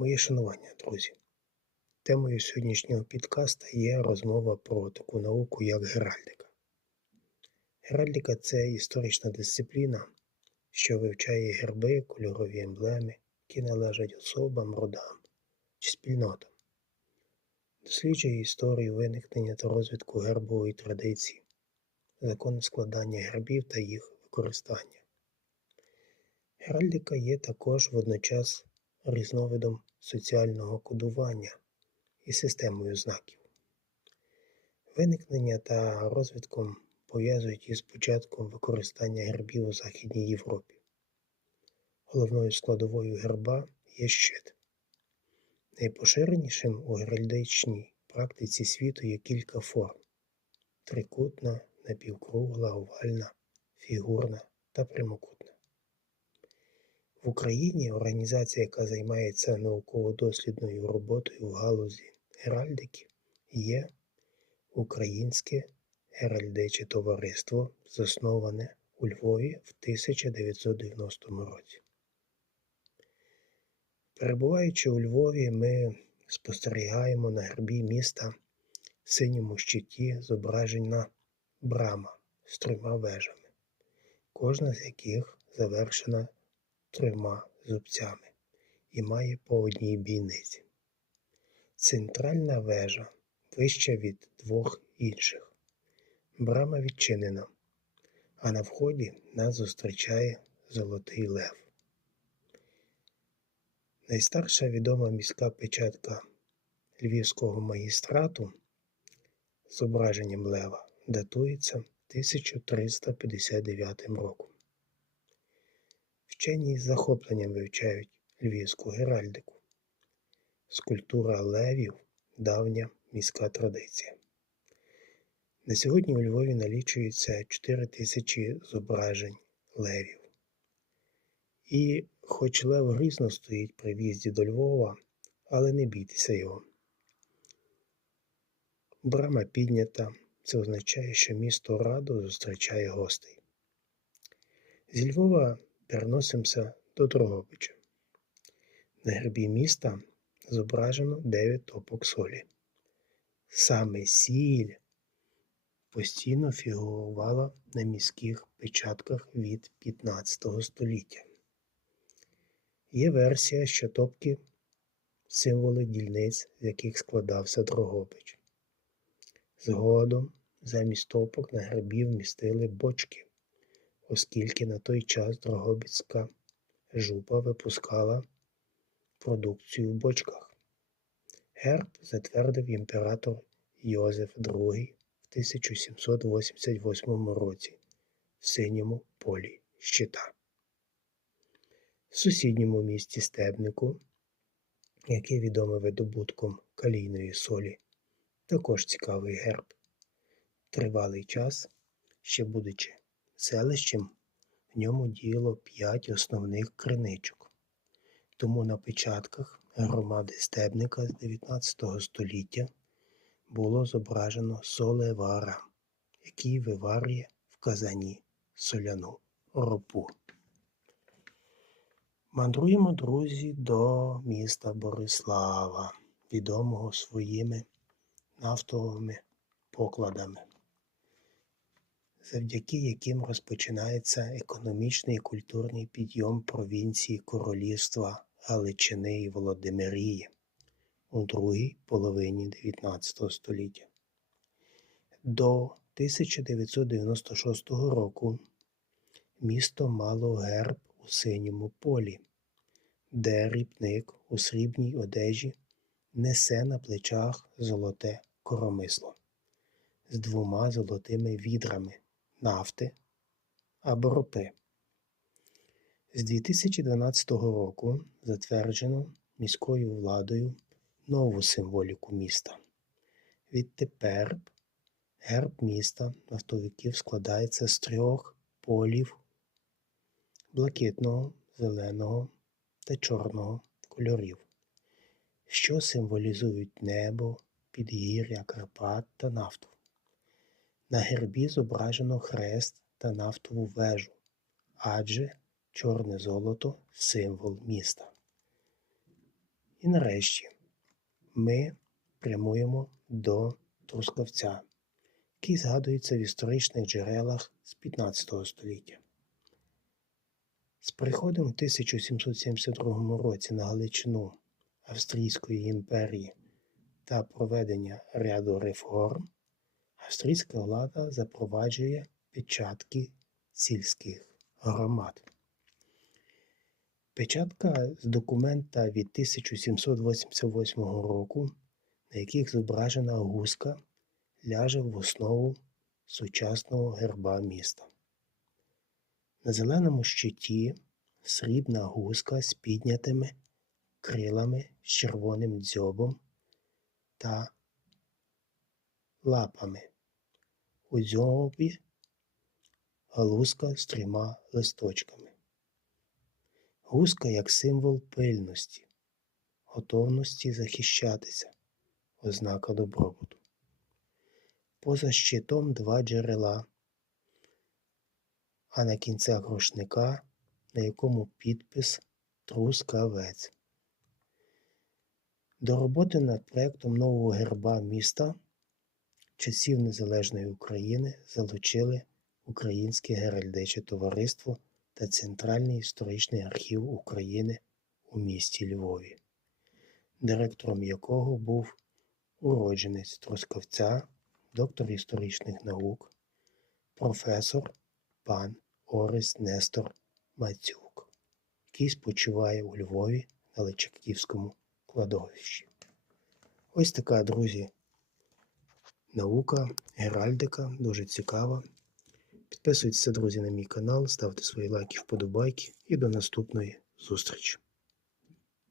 Моє шанування, друзі. Темою сьогоднішнього підкаста є розмова про таку науку, як геральдика. Геральдика це історична дисципліна, що вивчає герби, кольорові емблеми, які належать особам, родам чи спільнотам, досліджує історію виникнення та розвитку гербової традиції, закони складання гербів та їх використання. Геральдика є також водночас різновидом соціального кодування і системою знаків. Виникнення та розвитком пов'язують із початком використання гербів у Західній Європі. Головною складовою герба є щит. Найпоширенішим у геральдичній практиці світу є кілька форм трикутна, напівкругла, овальна, фігурна та прямокутна. В Україні організація, яка займається науково-дослідною роботою в галузі геральдики, є Українське геральдиче товариство, засноване у Львові в 1990 році. Перебуваючи у Львові, ми спостерігаємо на гербі міста в синьому щиті зображена брама з трьома вежами, кожна з яких завершена трьома зубцями і має по одній бійниці. Центральна вежа вища від двох інших. Брама відчинена, а на вході нас зустрічає Золотий Лев. Найстарша відома міська печатка Львівського магістрату зображенням лева датується 1359 роком. Вчені з захопленням вивчають львівську геральдику. Скульптура левів давня міська традиція. На сьогодні у Львові налічується 4 тисячі зображень левів. І хоч Лев грізно стоїть при в'їзді до Львова, але не бійтеся його. Брама піднята, це означає, що місто радо зустрічає гостей. Зі Львова переносимося до Дрогобича. На гербі міста зображено 9 топок солі. Саме сіль постійно фігурувала на міських печатках від 15 століття. Є версія, що топки символи дільниць, з яких складався Дрогобич. Згодом замість топок на гербі вмістили бочки, оскільки на той час Дрогобицька жупа випускала продукцію в бочках. Герб затвердив імператор Йозеф II в 1788 році в синьому полі щита. В сусідньому місті Стебнику, яке відоме видобутком калійної солі, також цікавий герб. Тривалий час, ще будучи селищем, в ньому діяло п'ять основних криничок. Тому на печатках громади Стебника з 19 століття було зображено солевара, який виварює в казані соляну ропу. Мандруємо, друзі, до міста Борислава, відомого своїми нафтовими покладами, завдяки яким розпочинається економічний і культурний підйом провінції Королівства Галичини і Володимирії у другій половині 19 століття. До 1996 року місто мало герб у синьому полі, де ріпник у срібній одежі несе на плечах золоте коромисло з двома золотими відрами нафти або ропи. З 2012 року затверджено міською владою нову символіку міста. Відтепер герб міста нафтовиків складається з трьох полів блакитного, зеленого та чорного кольорів, що символізують небо, підгір'я, Карпат та нафту. На гербі зображено хрест та нафтову вежу, адже чорне золото символ міста. І нарешті ми прямуємо до Трускавця, який згадується в історичних джерелах з 15 століття. З приходом в 1772 році на Галичину Австрійської імперії та проведення ряду реформ, австрійська влада запроваджує печатки сільських громад. Печатка з документа від 1788 року, на яких зображена гуска, ляже в основу сучасного герба міста. На зеленому щиті срібна гуска з піднятими крилами з червоним дзьобом та лапами. У дзьобі галузка з трьома листочками. Гуска як символ пильності, готовності захищатися, ознака добробуту. Поза щитом два джерела, а на кінцях рушника, на якому підпис Трускавець. До роботи над проектом нового герба міста часів Незалежної України залучили Українське геральдиче товариство та Центральний історичний архів України у місті Львові, директором якого був уродженець Трускавця, доктор історичних наук, професор пан Орис Нестор Мацюк, який спочиває у Львові на Личаківському кладовищі. Ось така, друзі, наука, геральдика, дуже цікава. Підписуйтеся, друзі, на мій канал, ставте свої лайки, вподобайки і до наступної зустрічі.